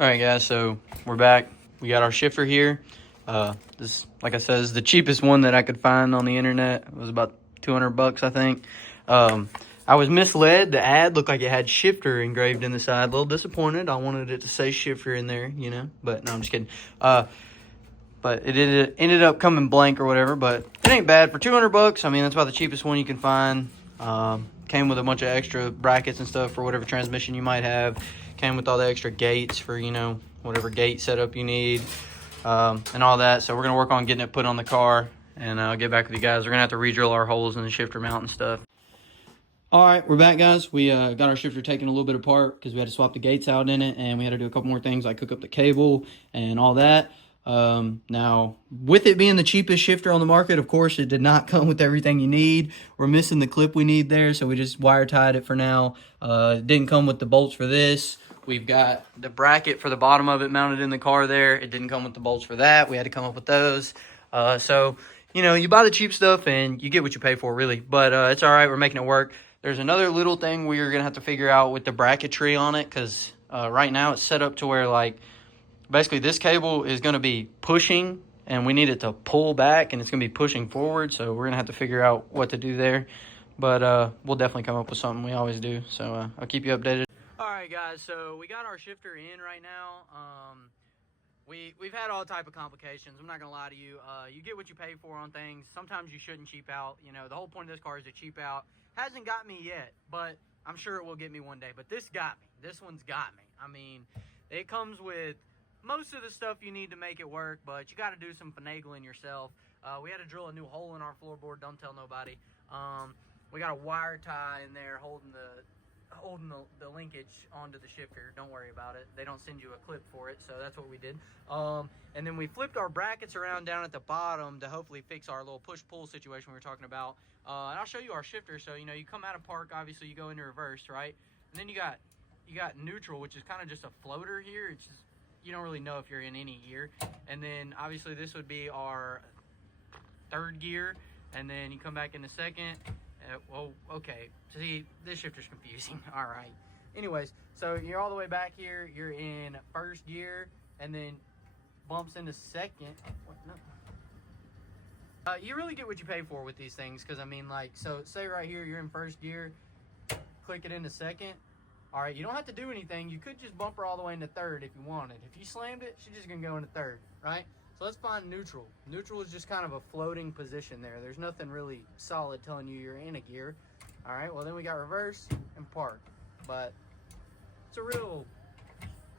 All right, guys, so we're back. We got our shifter here. This, like I said, is the cheapest one that I could find on the internet. It was about $200, I think. I was misled. The ad looked like it had shifter engraved in the side. A little disappointed. I wanted it to say shifter in there, you know, but no, I'm just kidding. But it ended up coming blank or whatever, but it ain't bad for $200. I mean, that's about the cheapest one you can find. Came with a bunch of extra brackets and stuff for whatever transmission you might have. Came with all the extra gates for, you know, whatever gate setup you need, and all that. So we're going to work on getting it put on the car, and I'll get back with you guys. We're going to have to re-drill our holes in the shifter mount and stuff. All right, we're back, guys. We got our shifter taken a little bit apart because we had to swap the gates out in it, and we had to do a couple more things like hook up the cable and all that. Now, with it being the cheapest shifter on the market, of course, it did not come with everything you need. We're missing the clip we need there, so we just wire tied it for now. It didn't come with the bolts for this. We've got the bracket for the bottom of it mounted in the car there. It didn't come with the bolts for that. We had to come up with those. So, you know, you buy the cheap stuff and you get what you pay for, really. But it's all right. We're making it work. There's another little thing we're going to have to figure out with the bracketry on it, because right now it's set up to where, like, basically this cable is going to be pushing, and we need it to pull back, and it's going to be pushing forward. So we're going to have to figure out what to do there. But we'll definitely come up with something. We always do. So I'll keep you updated. All right, guys, so we got our shifter in right now. We've had all type of complications. I'm not gonna lie to you. You get what you pay for on things. Sometimes you shouldn't cheap out. You know, the whole point of this car is to cheap out. Hasn't got me yet, but I'm sure it will get me one day. But this got me. This one's got me. I mean, it comes with most of the stuff you need to make it work, but you got to do some finagling yourself. We had to drill a new hole in our floorboard. Don't tell nobody. We got a wire tie in there holding the linkage onto the shifter. Don't worry about it. They don't send you a clip for it, so that's what we did. And then we flipped our brackets around down at the bottom to hopefully fix our little push-pull situation we were talking about. And I'll show you our shifter. So, you know, you come out of park, obviously you go into reverse, right? And then you got neutral, which is kind of just a floater here. It's just, you don't really know if you're in any gear. And then obviously this would be our third gear, and then you come back in the second. Well, okay, see, this shifter's confusing. All right, anyways, so you're all the way back here, you're in first gear, and then bumps into second. What? No. You really get what you pay for with these things, because I mean, like, so say right here you're in first gear, click it into second. All right, you don't have to do anything. You could just bump her all the way into third if you wanted. If you slammed it, she's just gonna go into third, right? So let's find neutral. Neutral is just kind of a floating position there. There's nothing really solid telling you you're in a gear. All right, well then we got reverse and park. But it's a real,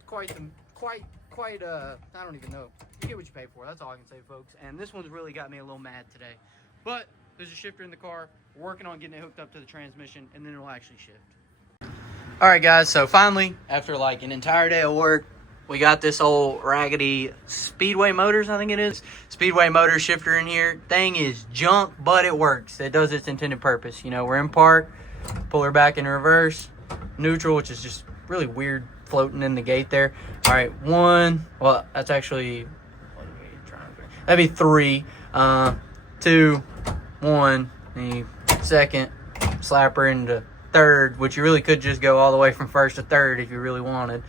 quite, I don't even know. You get what you pay for. That's all I can say, folks. And this one's really got me a little mad today. But there's a shifter in the car. We're working on getting it hooked up to the transmission, and then it'll actually shift. All right, guys, so finally, after like an entire day of work, we got this old raggedy Speedway Motors, I think it is. Speedway Motor shifter in here. Thing is junk, but it works. It does its intended purpose. You know, we're in park, pull her back in reverse, neutral, which is just really weird floating in the gate there. All right, one, well, that's actually, that'd be three, two, one, the second, slap her into third, which you really could just go all the way from first to third if you really wanted.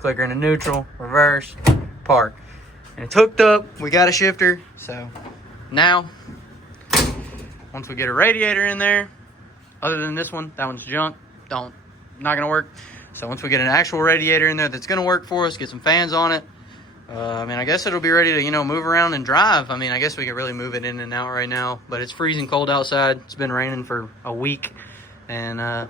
Click her into neutral, reverse, park. And it's hooked up. We got a shifter. So now, once we get a radiator in there, other than this one, that one's junk. Not gonna work. So once we get an actual radiator in there that's gonna work for us, get some fans on it, I mean, I guess it'll be ready to, you know, move around and drive. I mean, I guess we could really move it in and out right now, but it's freezing cold outside. It's been raining for a week. And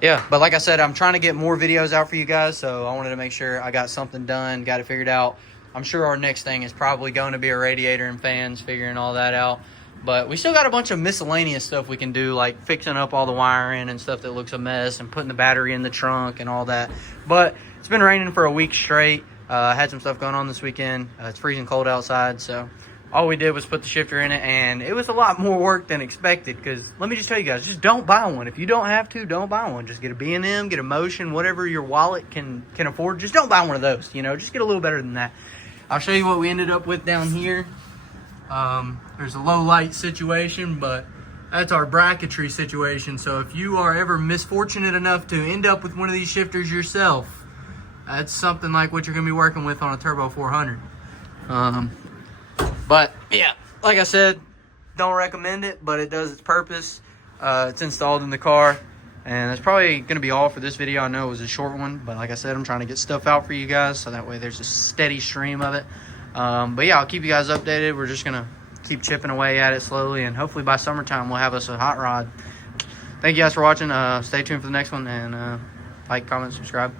yeah, but like I said, I'm trying to get more videos out for you guys, so I wanted to make sure I got something done, got it figured out. I'm sure our next thing is probably going to be a radiator and fans, figuring all that out. But we still got a bunch of miscellaneous stuff we can do, like fixing up all the wiring and stuff that looks a mess, and putting the battery in the trunk and all that. But it's been raining for a week straight. I had some stuff going on this weekend. It's freezing cold outside, so all we did was put the shifter in it, and it was a lot more work than expected, because let me just tell you guys, just don't buy one. If you don't have to, don't buy one. Just get a B&M, get a Motion, whatever your wallet can afford. Just don't buy one of those, you know. Just get a little better than that. I'll show you what we ended up with down here. There's a low light situation, but that's our bracketry situation. So if you are ever misfortunate enough to end up with one of these shifters yourself, That's something like what you're going to be working with on a Turbo 400. But, yeah, like I said, don't recommend it, but it does its purpose. It's installed in the car, and that's probably going to be all for this video. I know it was a short one, but like I said, I'm trying to get stuff out for you guys, so that way there's a steady stream of it. But, yeah, I'll keep you guys updated. We're just going to keep chipping away at it slowly, and hopefully by summertime we'll have us a hot rod. Thank you guys for watching. Stay tuned for the next one, and like, comment, subscribe.